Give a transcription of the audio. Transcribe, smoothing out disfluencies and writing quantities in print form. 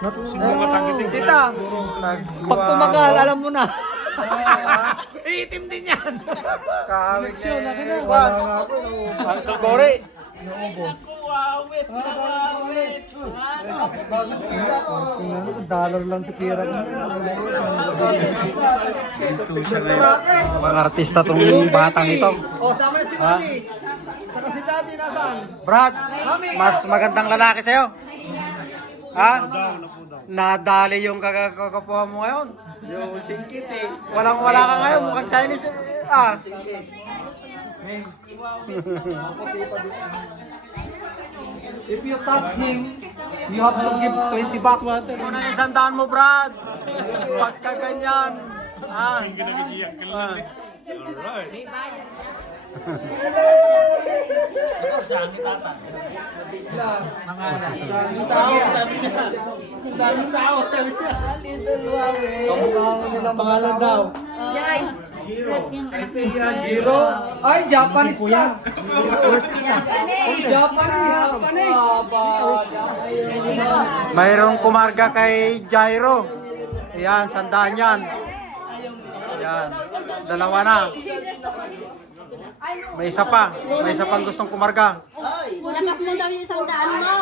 Tita, pag tumagal, alam mo na. Iitim din yan. Kahawig na Uncle Cory. Dollar lang tipira. Mga artista tong batang ito. Oh, sama na si Mami. Saka si Daddy, nasaan? Brad, mas magandang lalaki sa'yo. Ha? Nadali yung kagakuha mo ngayon. Yung singkit eh. Walang wala ka ngayon. Mukhang Chinese. Singkit. If you touch him, you have to give 20 bucks. Ano yung sandaan mo, Brad? Pagka ganyan. Daming tao, sabi niya. Kamukha nilang pangalan daw. Guys, Hero? Ay, Japanese pa. Japanese. Mayroong kumarga kay Jairo. Ayan, sandaan yan. Ayan, dalawa na. May isa pa. May isa pang gustong kumarga. labas mo daw yung isang daan mo.